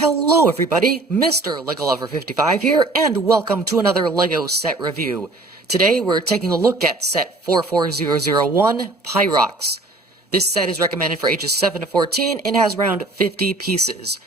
Hello everybody, Mr. LEGO Lover 55 here, and welcome to another LEGO set review. Today we're taking a look at set 44001, Pyrox. This set is recommended for ages 7 to 14 and has around 50 pieces.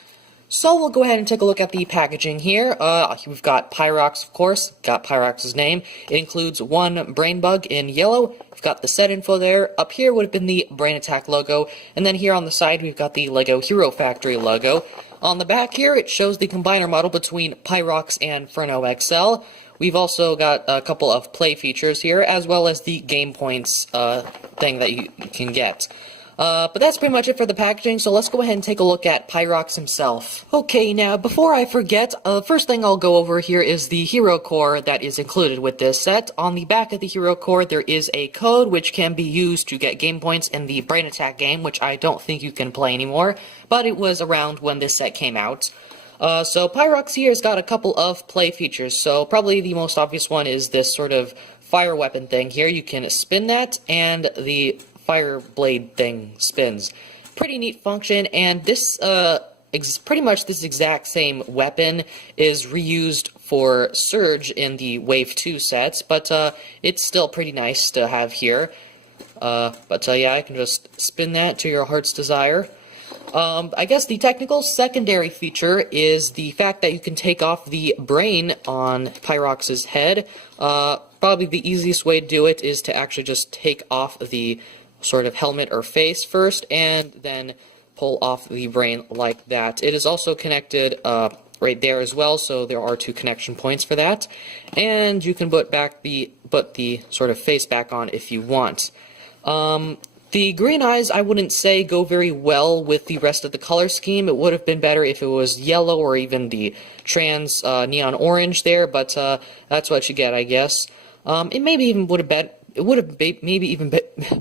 So we'll go ahead and take a look at the packaging here. We've got Pyrox, of course, got Pyrox's name. It includes one brain bug in yellow. We've got the set info there. Up here would have been the Brain Attack logo, and then here on the side we've got the LEGO Hero Factory logo. On the back here, it shows the combiner model between Pyrox and Inferno XL. We've also got a couple of play features here, as well as the game points thing that you can get. But that's pretty much it for the packaging, so let's go ahead and take a look at Pyrox himself. Okay, now, before I forget, first thing I'll go over here is the hero core that is included with this set. On the back of the hero core, there is a code which can be used to get game points in the Brain Attack game, which I don't think you can play anymore, but it was around when this set came out. So Pyrox here has got a couple of play features, so probably the most obvious one is this sort of fire weapon thing here. You can spin that, and the fire blade thing spins. Pretty neat function, and this pretty much this exact same weapon is reused for Surge in the Wave 2 sets, but it's still pretty nice to have here. Yeah, I can just spin that to your heart's desire. I guess the technical secondary feature is the fact that you can take off the brain on Pyrox's head. Probably the easiest way to do it is to actually just take off the sort of helmet or face first, and then pull off the brain like that. It is also connected right there as well, so there are two connection points for that. And you can put the sort of face back on if you want. The green eyes, I wouldn't say go very well with the rest of the color scheme. It would have been better if it was yellow or even the trans neon orange there, but that's what you get, I guess. It maybe even would have been. It would have maybe even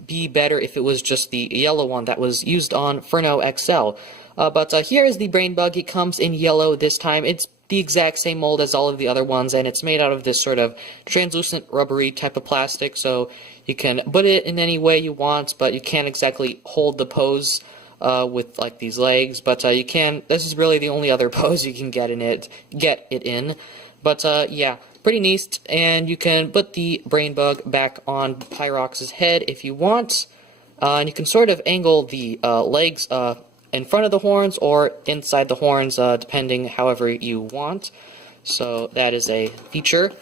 be better if it was just the yellow one that was used on Inferno XL. But here is the brain bug. It comes in yellow this time. It's the exact same mold as all of the other ones, and it's made out of this sort of translucent rubbery type of plastic, so you can put it in any way you want, but you can't exactly hold the pose with like these legs. But you can. This is really the only other pose you can get it in. But yeah, pretty neat, and you can put the brain bug back on Pyrox's head if you want, and you can sort of angle the legs in front of the horns or inside the horns, depending however you want. So that is a feature.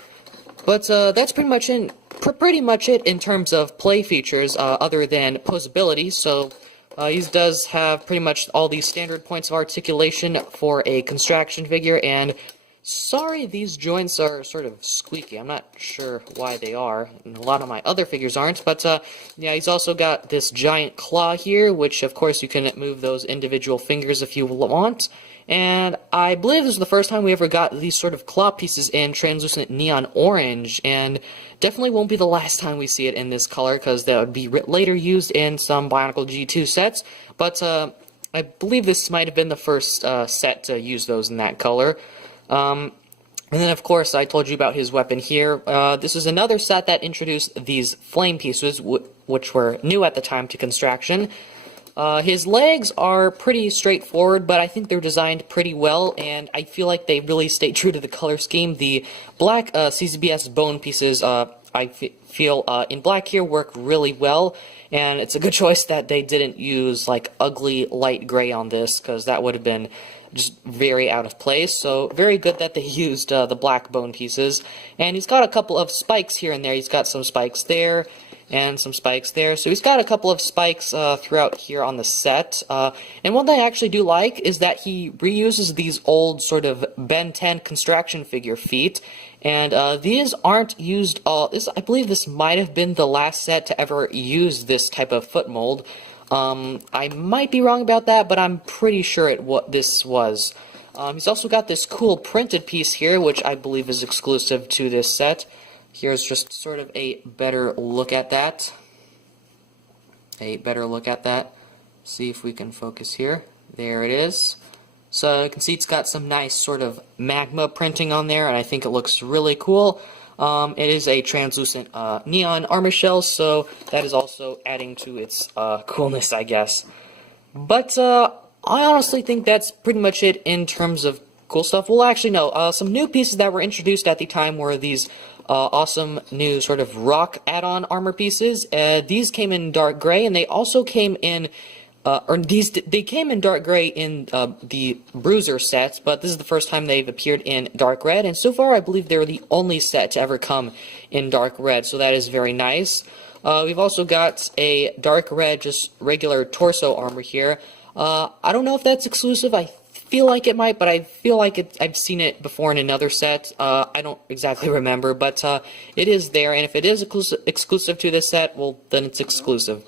But that's pretty much it in terms of play features, other than posability. So he does have pretty much all these standard points of articulation for a construction figure, and sorry, these joints are sort of squeaky. I'm not sure why they are, and a lot of my other figures aren't, but yeah, he's also got this giant claw here, which of course you can move those individual fingers if you want, and I believe this is the first time we ever got these sort of claw pieces in translucent neon orange, and definitely won't be the last time we see it in this color, because that would be later used in some Bionicle G2 sets, but I believe this might have been the first set to use those in that color. And then, of course, I told you about his weapon here. This is another set that introduced these flame pieces, which were new at the time to construction. His legs are pretty straightforward, but I think they're designed pretty well, and I feel like they really stay true to the color scheme. The black CCBS bone pieces, I feel in black here work really well, and it's a good choice that they didn't use like ugly light gray on this, because that would have been just very out of place. So very good that they used the black bone pieces. And he's got a couple of spikes here and there. He's got some spikes there and some spikes there. So he's got a couple of spikes throughout here on the set. And one thing I actually do like is that he reuses these old sort of Ben 10 construction figure feet. And these aren't used I believe this might have been the last set to ever use this type of foot mold. I might be wrong about that, but I'm pretty sure this was. He's also got this cool printed piece here, which I believe is exclusive to this set. Here's just sort of a better look at that. See if we can focus here. There it is. So you can see it's got some nice sort of magma printing on there, and I think it looks really cool. It is a translucent neon armor shell, so that is also adding to its coolness, I guess. But I honestly think that's pretty much it in terms of cool stuff. Well, actually, no. Some new pieces that were introduced at the time were these awesome new sort of rock add-on armor pieces. These came in dark gray, and they also came in, they came in dark gray in the Bruiser sets, but this is the first time they've appeared in dark red, and so far I believe they're the only set to ever come in dark red, so that is very nice. We've also got a dark red, just regular torso armor here. I don't know if that's exclusive. I feel like it might, but I feel like I've seen it before in another set. I don't exactly remember, but it is there, and if it is exclusive to this set, well, then it's exclusive.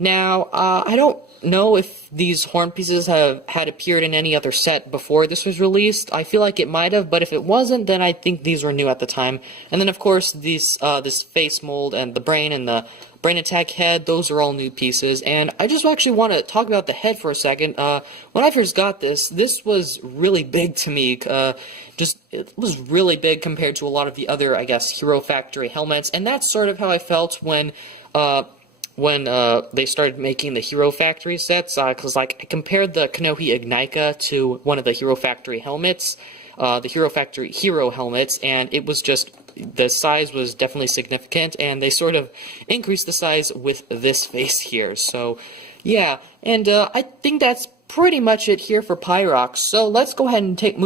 Now, I don't know if these horn pieces had appeared in any other set before this was released. I feel like it might have, but if it wasn't, then I think these were new at the time. And then, of course, this face mold and the brain and the brain attack head, those are all new pieces. And I just actually want to talk about the head for a second. When I first got this was really big to me. It was really big compared to a lot of the other, I guess, Hero Factory helmets. And that's sort of how I felt when they started making the Hero Factory sets, because like I compared the Kanohi Ignika to one of the Hero Factory helmets, the Hero Factory Hero helmets, and it was just, the size was definitely significant, and they sort of increased the size with this face here. So yeah, and I think that's pretty much it here for Pyrox. So let's go ahead and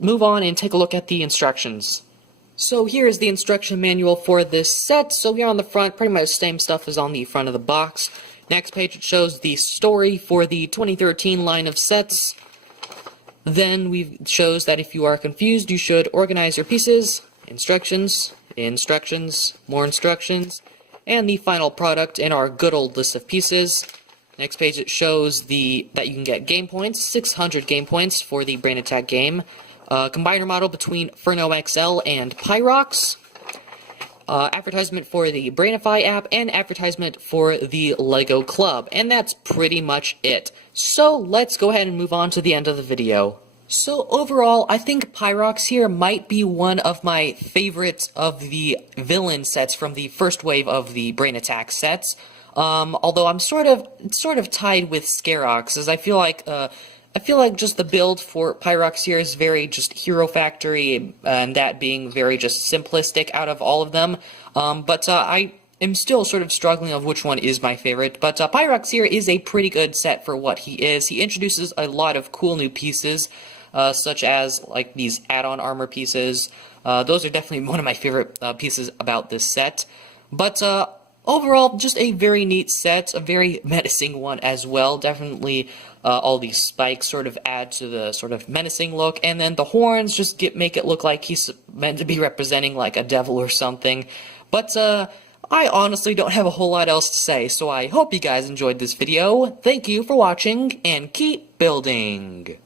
move on and take a look at the instructions. So here is the instruction manual for this set. So here on the front, pretty much the same stuff as on the front of the box. Next page, it shows the story for the 2013 line of sets. Then it shows that if you are confused, you should organize your pieces, instructions, more instructions, and the final product in our good old list of pieces. Next page, it shows that you can get game points, 600 game points for the Brain Attack game. Combiner model between Furno XL and Pyrox, advertisement for the Brainify app, and advertisement for the LEGO Club. And that's pretty much it. So let's go ahead and move on to the end of the video. So overall, I think Pyrox here might be one of my favorites of the villain sets from the first wave of the Brain Attack sets. Although I'm sort of tied with Scarox, as I feel like just the build for Pyrox here is very just Hero Factory, and that being very just simplistic out of all of them. But I am still sort of struggling of which one is my favorite. But Pyrox here is a pretty good set for what he is. He introduces a lot of cool new pieces, such as like these add-on armor pieces. Those are definitely one of my favorite pieces about this set. But overall, just a very neat set, a very menacing one as well. Definitely all these spikes sort of add to the sort of menacing look, and then the horns just make it look like he's meant to be representing like a devil or something. But I honestly don't have a whole lot else to say, so I hope you guys enjoyed this video. Thank you for watching, and keep building!